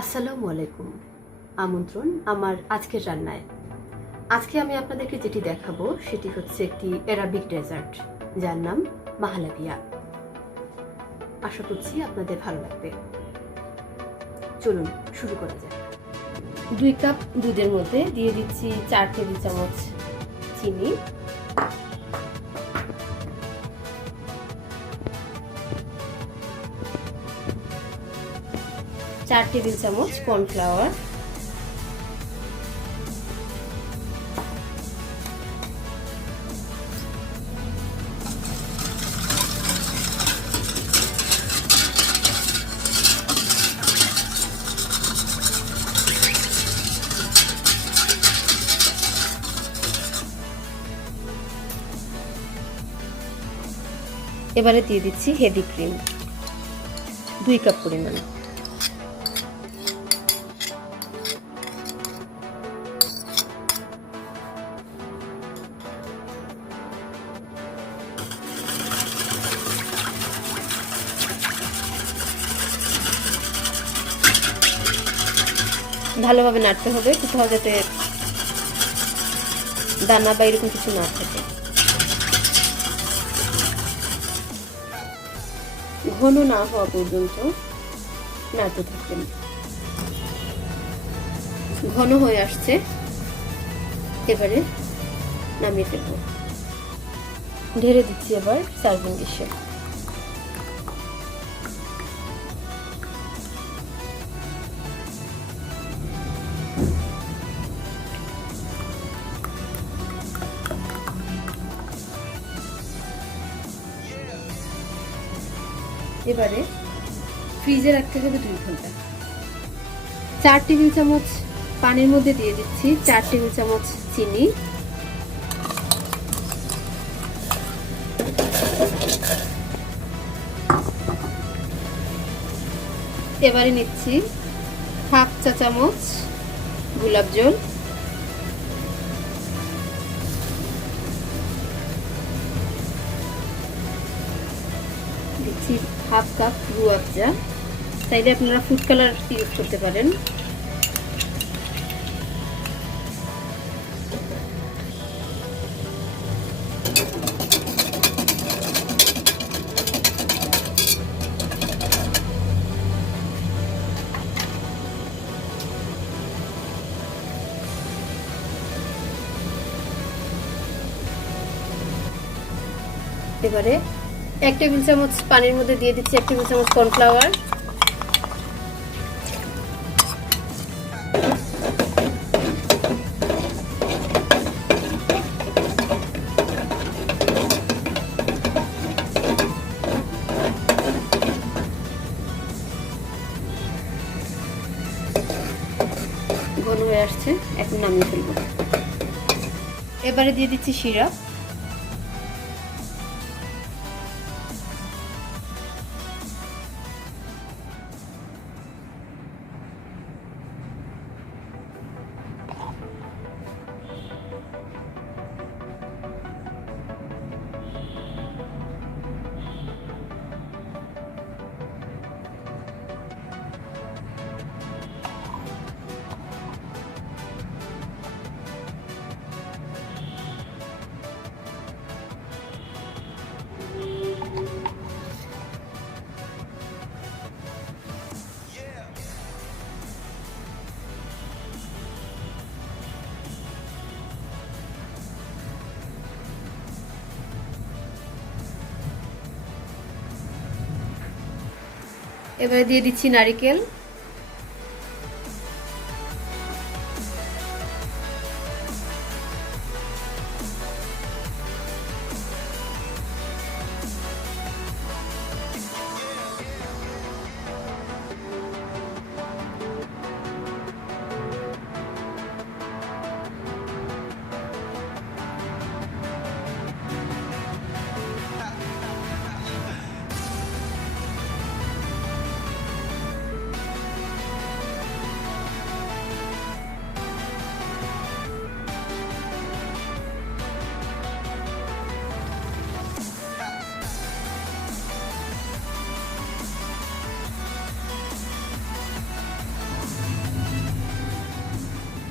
আসসালামু আলাইকুম। আমন্ত্রণ আমার আজকের রান্নায়। আজকে আমি আপনাদেরকে যেটি দেখাবো সেটি হচ্ছে একটি অ্যারাবিক ডেজার্ট, যার নাম মাহলাবিয়া। আশা করছি আপনাদের ভালো লাগবে। চলুন শুরু করা যাক। 2 কাপ দুধের মধ্যে দিয়ে দিচ্ছি 4 টেবিল চামচ চিনি, 4 টেবিল চামচ কর্নফ্লাওয়ার, এবারে দিয়ে দিচ্ছি হেভি ক্রিম 2 কাপ পরিমাণ। ভালোভাবে নাড়তে হবে, কোথাও যাতে দানা বা এরকম কিছু না থাকে। ঘন না হওয়া পর্যন্ত নাড়তে থাকবেন। ঘন হয়ে আসছে, এবারে নামিয়ে ফেলব। ঢেলে দিচ্ছি এবার সার্ভিং ডিশে। এবারে ফ্রিজে রাখতে হবে 2 ঘন্টা। 4 টেবিল চামচ পানির মধ্যে দিয়ে দিচ্ছি 4 টেবিল চামচ চিনি, এবারে নিচ্ছি হাফ চা চামচ গোলাপ জল, দিচ্ছি হাফ কাপ রুয়াবজা, চাইলে আপনারা ফুড কালার ইউজ করতে পারেন। এবারে 1 টেবিল চামচ পানির মধ্যে দিয়ে দিচ্ছি 1 টেবিল চামচ কর্নফ্লাওয়ার, ঘন হয়ে আসছে, এখন নামিয়ে ফেলব। এবারে দিয়ে দিচ্ছি সিরাপ, এবারে দিয়ে দিচ্ছি নারকেল,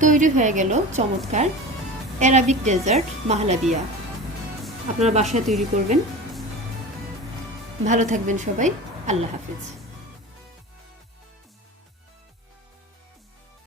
তৈরি হয়ে গেল চমৎকার অ্যারাবিক ডেজার্ট মাহলাবিয়া। আপনারা বাসায় তৈরি করবেন। ভালো থাকবেন সবাই। আল্লাহ হাফেজ।